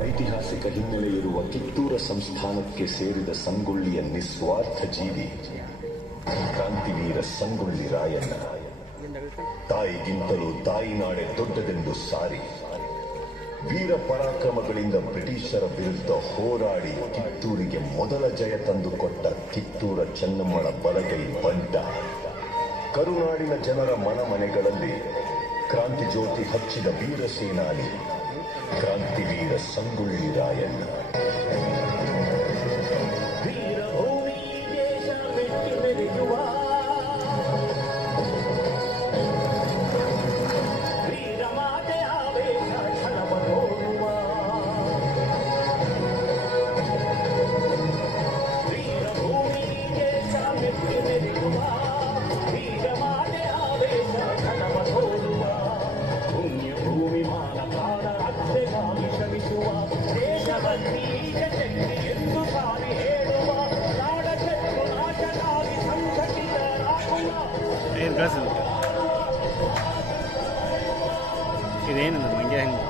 ಐತಿಹಾಸಿಕ ಹಿನ್ನೆಲೆ ಇರುವ ಕಿತ್ತೂರ ಸಂಸ್ಥಾನಕ್ಕೆ ಸೇರಿದ ಸಂಗೊಳ್ಳಿಯ ನಿಸ್ವಾರ್ಥ ಜೀವಿ ಕ್ರಾಂತಿವೀರ ಸಂಗೊಳ್ಳಿ ರಾಯಣ್ಣ. ತಾಯಿಗಿಂತಲೂ ತಾಯಿನಾಡೆ ದೊಡ್ಡದೆಂದು ಸಾರಿ ವೀರ ಪರಾಕ್ರಮಗಳಿಂದ ಬ್ರಿಟಿಷರ ವಿರುದ್ಧ ಹೋರಾಡಿ ಕಿತ್ತೂರಿಗೆ ಮೊದಲ ಜಯ ತಂದುಕೊಟ್ಟ ಕಿತ್ತೂರ ಚೆನ್ನಮ್ಮಳ ಬಲಗೈ ಬಂಟ. ಕರುನಾಡಿನ ಜನರ ಮನಮನೆಗಳಲ್ಲಿ ಕ್ರಾಂತಿ ಜ್ಯೋತಿ ಹಚ್ಚಿದ ವೀರ ಸೇನಾನಿ ಕ್ರಾಂತಿವೀರ ಸಂಗೊಳ್ಳಿ ರಾಯಣ್ಣ. ಇದೇನು ಮಂಗೆ ಹೆಂಗೆ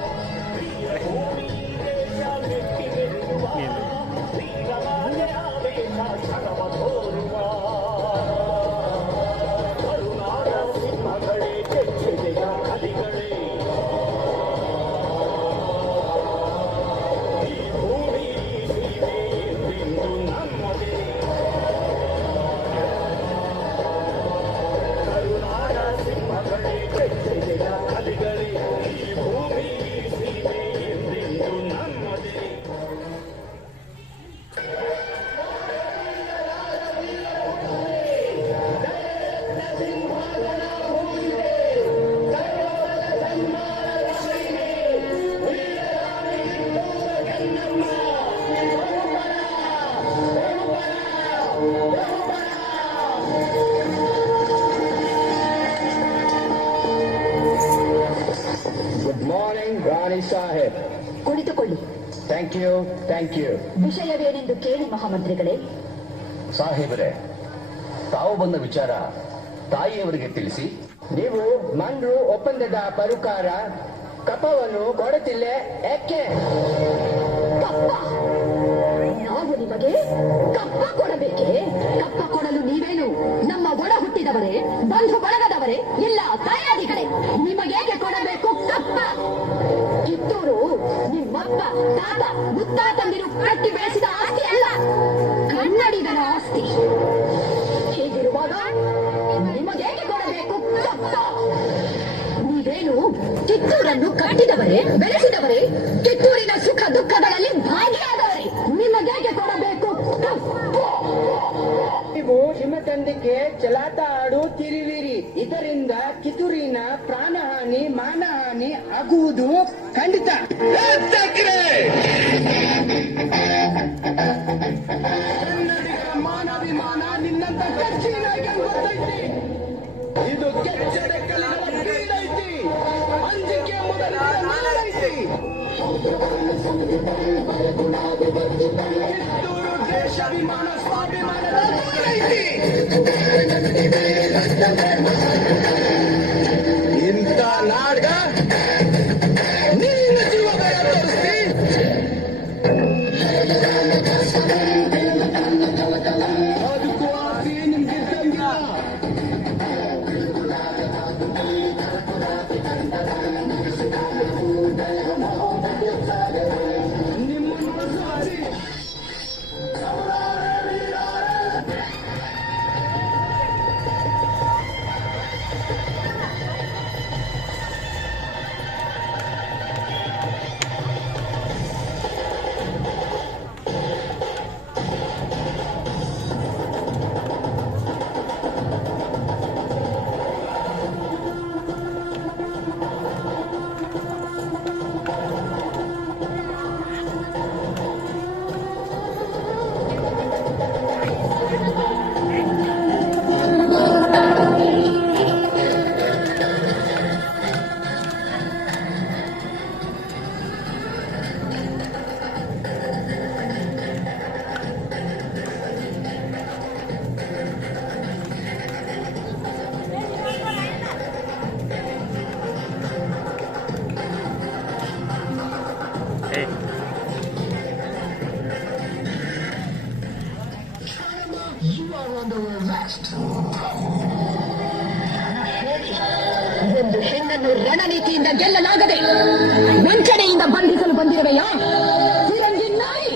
ಸಾಹೇಬ್, ಕುಳಿತುಕೊಳ್ಳಿ. Thank you. ವಿಷಯವೇನೆಂದು ಕೇಳಿ ಮಹಾಮಂತ್ರಿಗಳೇ. ಸಾಹೇಬರೇ, ತಾವು ಬಂದ ವಿಚಾರ ತಾಯಿಯವರಿಗೆ ತಿಳಿಸಿ. ನೀವು ಮಂಡ್ರು ಒಪ್ಪಂದದ ಪರುಕಾರ ಕಪ್ಪವನ್ನು ಕೊಡುತ್ತಿಲ್ಲ, ಯಾಕೆ? ಕಪ್ಪ? ನಾವು ನಿಮಗೆ ಕಪ್ಪ ಕೊಡಬೇಕೆ? ಕಪ್ಪ ಕೊಡಲು ನೀವೇನು ನಮ್ಮ ಒಳ ಹುಟ್ಟಿದವರೇ, ಬಂಧು ಬಳಗದವರೇ, ಇಲ್ಲ ತಾಯಾದಿಗಳೇ? ನಿಮಗೇಕೆ ಕೊಡಬೇಕು ಕಪ್ಪ? ಕಿತ್ತೂರು ನಿಮ್ಮಪ್ಪ, ತಾತ, ಮುತ್ತಾತಂದಿರು ಕಟ್ಟಿ ಬೆಳೆಸಿದ ಆಸ್ತಿ ಅಲ್ಲ, ಕನ್ನಡಿಗರ ಆಸ್ತಿ. ಹೀಗಿರುವಾಗ ನಿಮಗೇಕೆ ಕೊಡಬೇಕು ಕಪ್ಪ? ನೀವೇನು ಕಿತ್ತೂರನ್ನು ಕಟ್ಟಿದವರೇ, ಬೆಳೆಸಿದವರೇ, ಕಿತ್ತೂರಿನ ಸುಖ ದುಃಖಗಳಲ್ಲಿ ಭಾಗಿಯಾದವರೇ, ನಿಮಗೇಕೆ ಕೊಡಬೇಕು ಕಪ್ಪ? ನೀವು ಹಿಮತಂದಿಕೆ ಚಲಾಟ ಆಡುತ್ತಿರುವಿರಿ. ಇದರಿಂದ ಕಿತ್ತೂರಿನ ಪ್ರಾಣಹಾನಿ ಮಾನಹಾನಿ ಆಗುವುದು ಖಂಡಿತ. ಕನ್ನಡಿಗರ ಮಾನಾಭಿಮಾನ ನಿನ್ನಂತ ಕಚ್ಚಿನ ಗೊತ್ತೈತಿ. ಇದು ಕೆಚ್ಚದ ಕಲಿದೈತಿ, ಅಂಜಿಕೆ ಮೊದಲ ನಾಡೈತಿ. ಕಿತ್ತೂರು ದೇಶಾಭಿಮಾನ ಸ್ವಾಭಿಮಾನದ ಐತಿ. ಇಂಥ ನಾಡ್ಗ ನಿನ್ನ ಜೀವಗಳ ತೋರಿಸ್ತಿ. ಅದಕ್ಕೂ ಆಸೆ ನಿಮ್ಗೆ ಇದ್ದಂಗಿಲ್ಲ. ನಿಮ್ಮನ್ನು ಸಾರಿ Hey. ನನ್ನನ್ನು ರಣನೀತಿಯಿಂದ ಗೆಲ್ಲಲಾಗದೆ ವಂಚನೆಯಿಂದ ಬಂಧಿಸಲು ಬಂದಿರುವೆಯಾ ಚಿರಂಜಿ ನಾಯಿ?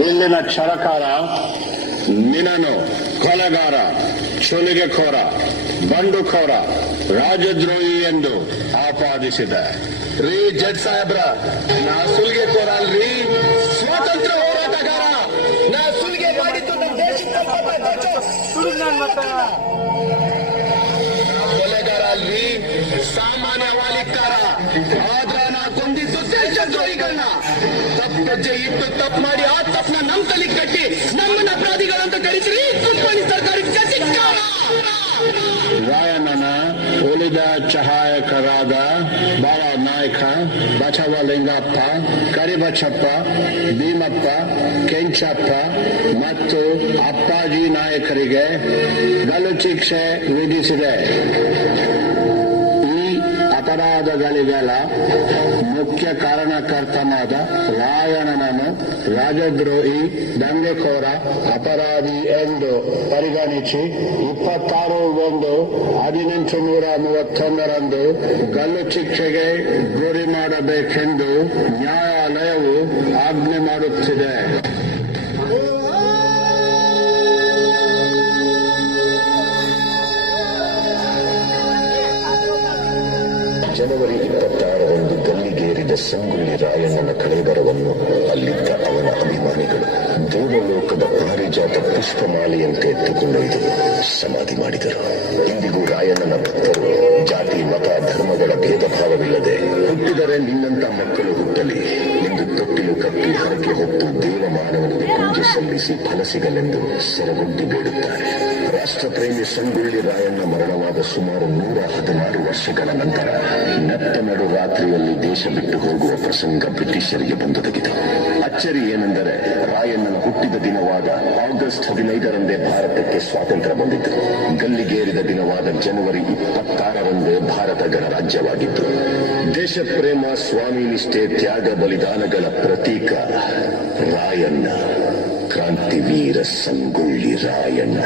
ಇಲ್ಲಿನ ಕ್ಷರಕಾರ ನಿನ್ನನ್ನು ಕೊಲೆಗಾರ, ಚುಲಿಗೆಖೋರ, ಬಂಡುಖೋರ, ರಾಜದ್ರೋಹಿ ಎಂದು ಆಪಾದಿಸಿದೆ. ರೀ ಜಡ್ ಸಾಹೇಬ್ರ, ನಾ ಸುಲಿಗೆಕೋರ ಅಲ್ರಿ, ಸ್ವಾತಂತ್ರ್ಯ ಹೋರಾಟಗಾರ. ನಾ ಸುಲಿಗೆ ಮಾಡಿದ್ದು ನಮ್ಮ ಕೊಲೆಗಾರ ಅಲ್ರಿ, ಸಾಮಾನ್ಯ ವಾಲಿಕಾರ. ಆದ್ರೆ ನಾ ಕೊಂದಿದ್ದು ದೇಶದ್ರೋಹಿಗಳನ್ನ. ತಪ್ಪು ಹೆಜ್ಜೆ ಇಟ್ಟು ತಪ್ಪು ಮಾಡಿ ಆ ತಪ್ಪನ್ನ ನಮ್ ತಲೆ ಕಟ್ಟಿ ನಮ್ಮನ್ನ ಅಪರಾಧಿಗಳಂತ ಕರೀತೀರಿ. ಕಂಪನಿ ಸರ್ಕಾರಕ್ಕೆ ಧಿಕ್ಕಾರ. ರಾಯಣ್ಣನ ಉಳಿದ ಸಹಾಯಕರಾದ ಬಾಳ ನಾಯಕ, ಬಸವಲಿಂಗಪ್ಪ, ಕರಿಬಚ್ಚಪ್ಪ, ಭೀಮಪ್ಪ, ಕೆಂಚಪ್ಪ ಮತ್ತು ಅಪ್ಪಾಜಿ ನಾಯಕರಿಗೆ ಗಲ್ಲು ಶಿಕ್ಷೆ ವಿಧಿಸಿದೆ. ಈ ಅಪರಾಧಗಳಿಗೆಲ್ಲ ಮುಖ್ಯ ಕಾರಣಕರ್ತನಾದ ರಾಯಣ್ಣನನ್ನು ರಾಜದ್ರೋಹಿ, ದಂಗೆಕೋರ, ಅಪರಾಧಿ ಎಂದು ಪರಿಗಣಿಸಿ 26/1/1831 ಗಲ್ಲು ಶಿಕ್ಷೆಗೆ ಗುರಿ ಮಾಡಬೇಕೆಂದು ನ್ಯಾಯಾಲಯವು ಆಜ್ಞೆ ಮಾಡುತ್ತಿದೆ. ಜನವರಿ 26ರಂದು ಗಲ್ಲಿಗೇರಿದ ಸಂಗೊಳ್ಳಿ ರಾಯಣ್ಣನ ಕಳೆಬರವನ್ನು ಅಲ್ಲಿದ್ದ ಅವನ ಅಭಿಮಾನಿಗಳು ದೇವಲೋಕದ ಪಾರಿಜಾತ ಪುಷ್ಪಮಾಲೆಯಂತೆ ಎತ್ತುಕೊಂಡೊಯ್ದು ಸಮಾಧಿ ಮಾಡಿದರು. ಇಂದಿಗೂ ರಾಯಣ್ಣನ ಭಕ್ತರು ಜಾತಿ, ಮತ, ಧರ್ಮಗಳ ಭೇದ ಭಾವವಿಲ್ಲದೆ ಹುಟ್ಟಿದರೆ ನಿನ್ನಂತ ಮಕ್ಕಳು ಹುಟ್ಟಲಿ ಎಂದು ತೊಟ್ಟಿಲು ಕಟ್ಟಿ ಹರಕೆ ಹೊತ್ತು ದೇವಮಾನವನಿಗೆ ಪೂಜೆ ಸಲ್ಲಿಸಿ ಫಲ ಸಿಗಲೆಂದು ಸೆರಗುಂಟಿ ಬೇಡುತ್ತಾರೆ. ರಾಷ್ಟ್ರಪ್ರೇಮಿ ಸಂಗೊಳ್ಳಿ ರಾಯಣ್ಣ ಮರಣವಾದ ಸುಮಾರು 116 ವರ್ಷಗಳ ನಂತರ ನಟ್ಟ ನಡು ರಾತ್ರಿಯಲ್ಲಿ ದೇಶ ಬಿಟ್ಟು ಹೋಗುವ ಪ್ರಸಂಗ ಬ್ರಿಟಿಷರಿಗೆ ಬಂದೊದಗಿತು. ಅಚ್ಚರಿ ಏನೆಂದರೆ ರಾಯಣ್ಣನ ಹುಟ್ಟಿದ ದಿನವಾದ ಆಗಸ್ಟ್ 15ರಂದೇ ಭಾರತಕ್ಕೆ ಸ್ವಾತಂತ್ರ್ಯ ಬಂದಿತು. ಗಲ್ಲಿಗೇರಿದ ದಿನವಾದ ಜನವರಿ 26ರಂದೇ ಭಾರತ ಗಣರಾಜ್ಯವಾಗಿತ್ತು. ದೇಶ ಪ್ರೇಮ, ಸ್ವಾಮಿ ನಿಷ್ಠೆ, ತ್ಯಾಗ, ಬಲಿದಾನಗಳ ಪ್ರತೀಕ ರಾಯಣ್ಣ, ಕ್ರಾಂತಿವೀರ ಸಂಗೊಳ್ಳಿ ರಾಯಣ್ಣ.